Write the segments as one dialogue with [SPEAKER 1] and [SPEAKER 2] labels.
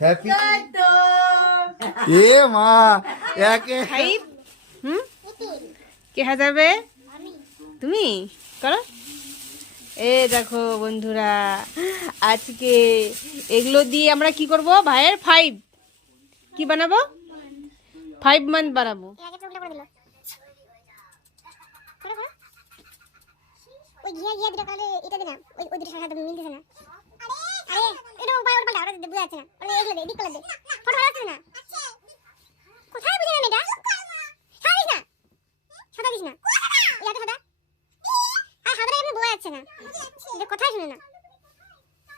[SPEAKER 1] Happy এ মা একে
[SPEAKER 2] five হুম? কে হাজাবে তুমি? করো। এ দেখো বন্ধুরা আজকে এগুলো দিয়ে আমরা কি করব? ভাইয়ের ফাইভ কি বানাবো? ফাইভ মান্থ বানাবো।
[SPEAKER 3] ওই ঘিয়া ঘিয়া দুটো কালে এটা দে না ওই ওই দুটো সাথে মিলতেছে না। আরে। এটা উপায় ওর পাল্টা ওটা বোঝা যাচ্ছে না। ওটা এগুলো দে এদিক করে দে ফটো ভালো আসছে না। কোথায় বুঝে না এটা সারিস না। সাদা না। ওই হাতে সাদা আর হাতটা এমনি বোঝা যাচ্ছে না। এটা কোথায় শুনে না।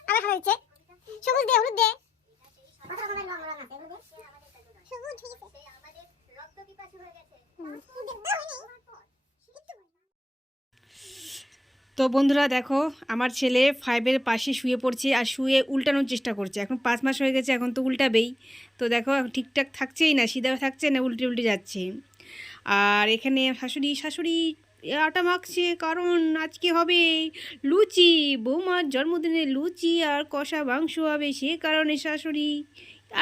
[SPEAKER 3] আবার সাদা দিচ্ছে। সবুজ দে হলুদ দে। কত রকমের রং রং আছে দে। সবুজ ঠিক আছে। আমাদের রক্ত পিপাসু হয়ে গেছে।
[SPEAKER 2] তো বন্ধুরা দেখো, আমার ছেলে ফাইভের পাশে শুয়ে পড়ছে আর শুয়ে উল্টানোর চেষ্টা করছে। এখন পাঁচ মাস হয়ে গেছে, এখন তো উল্টাবেই। তো দেখো ঠিকঠাক থাকছেই না? সিধা থাকছে না, উল্টে উল্টে যাচ্ছে। আর এখানে শাশুড়ি শাশুড়ি আটা মাখছে, কারণ আজকে হবে লুচি। বৌমার জন্মদিনে লুচি আর কষা মাংস হবে, সে কারণে শাশুড়ি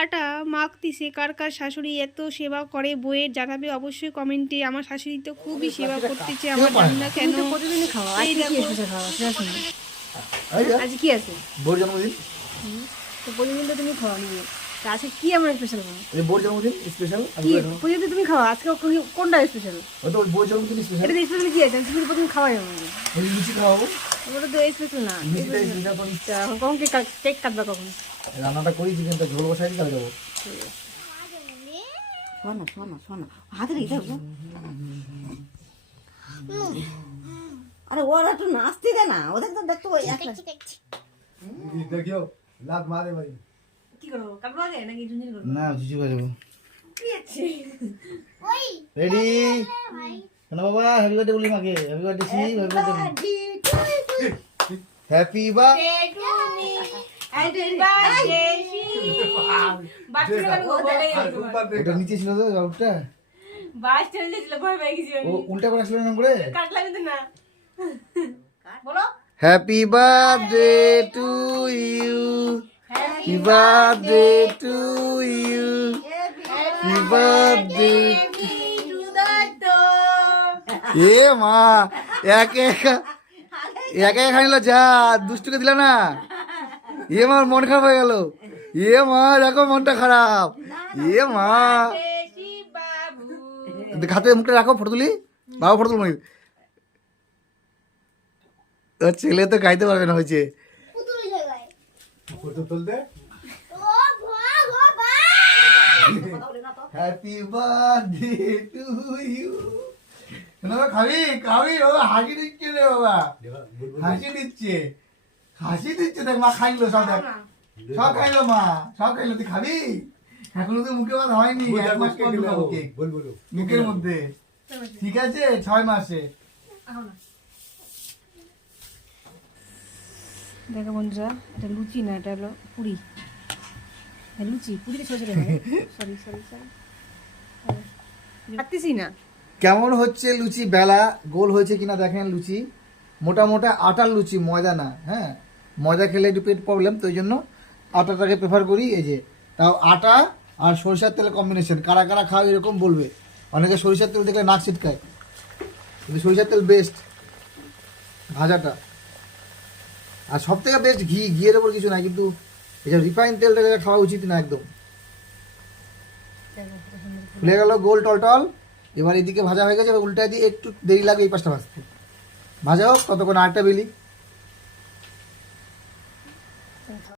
[SPEAKER 2] আটা মাখতিছে কার কার শাশুড়ি এত সেবা করে বইয়ের জানাবে অবশ্যই কমেন্টে। আমার শাশুড়ি তো খুবই সেবা করতেছে আমার জানি না কেন।
[SPEAKER 4] প্রতিদিনই খাওয়া? আজ কি আছে?
[SPEAKER 1] বোর জন্মদিন।
[SPEAKER 4] তো প্রতিদিন তো তুমি খাওয়া নিয়ে আজকে কি আমার স্পেশাল
[SPEAKER 1] এই বোর জন্মদিন স্পেশাল
[SPEAKER 4] কি প্রতিদিন তুমি খাওয়া আজকে কোনটা স্পেশাল
[SPEAKER 1] ওই তো বোর জন্মদিন স্পেশাল
[SPEAKER 4] এটা স্পেশাল কি আছে? তুমি প্রতিদিন খাওয়াই আমাকে
[SPEAKER 1] লুচি খাওয়াবো।
[SPEAKER 4] ওটা তো স্পেশাল না
[SPEAKER 1] লুচিটা স্পেশাল করি।
[SPEAKER 4] এখন কখন কেক কাট- কেক কাটবা কখন?
[SPEAKER 1] রান্নাটা করি চিকেনটা ঝোল বসাই কাল যাব।
[SPEAKER 4] শোনো শোনো শোনো। হাতে রেখে দাও আরে ওরা একটু নাচতে দে না। ওদের তো দেখতে ওই এক
[SPEAKER 1] দেখিও লাত মারে ভাই।
[SPEAKER 4] কি করব কাটবো আগে নাকি ঝুনঝুনি করব?
[SPEAKER 1] না ঝুচি বাজাবো রেডি বাবা হ্যাপি বার্থডে বলি মাকে। Happy birthday happy birthday happy বা ওটা নিচে ছিল তো আউটটা
[SPEAKER 2] বাস চলে যেছিল ভয় পেয়ে গেছি
[SPEAKER 1] ও উল্টা করে আসলে এরকম করে?
[SPEAKER 2] কাটলা কিন্তু না।
[SPEAKER 1] Happy birthday to you happy birthday to you happy birthday এ মা একে একা একা একা নিল যা দুষ্টুকে দিলা না। এ মা মন খারাপ হয়ে গেল। এ মা দেখো মনটা খারাপ। এ মা। খাতে মুখটা রাখো ফটো তুলি। বাবা ফটো তুলি ও ছেলে তো গাইতে পারবে না হয়েছে।
[SPEAKER 3] হয়ে
[SPEAKER 1] হ্যাপি বার্থডে টু ইউ বাবা খাবি খাবি ও হাসি দিচ্ছে রে বাবা। হাসি দিচ্ছে। হাসি দিচ্ছে দেখ মা খাইলো সব দেখ। সব খাইলো মা সব খাইলো তুই খাবি? এখনও তো মুখে কথা হয়নি এক মাস পর ঢুকাবো কেক মুখের মধ্যে। ঠিক আছে? ছয় মাসে।
[SPEAKER 4] দেখো বন্ধুরা এটা লুচি না এটা হলো পুরি। লুচি পুরিতে ছোট ছোট সরি সরি সরি
[SPEAKER 2] পারতেছি না?
[SPEAKER 1] কেমন হচ্ছে লুচি? বেলা গোল হয়েছে কিনা দেখেন লুচি। মোটা মোটা আটার লুচি ময়দা না হ্যাঁ? ময়দা খেলে একটু পেট প্রবলেম তো ওই জন্য আটাটাকে প্রেফার করি। এই যে তাও আটা আর সরিষার তেলের কম্বিনেশন কারা কারা খাও এরকম বলবে। অনেকে সরিষার তেল দেখলে নাক ছিটকায়। কিন্তু সরিষার তেল বেস্ট ভাজাটা। আর সব থেকে বেস্ট ঘি ঘিয়ের ওপর কিছু নাই কিন্তু এই যে রিফাইন তেলটা খাওয়া উচিত না একদম। ফুলে গেল গোল টলটল। এবার এদিকে ভাজা হয়ে গেছে, এবার উল্টায় দিয়ে একটু দেরি লাগবে এই পাশটা ভাজতে। ভাজা হোক, ততক্ষণ আরেকটা বেলি।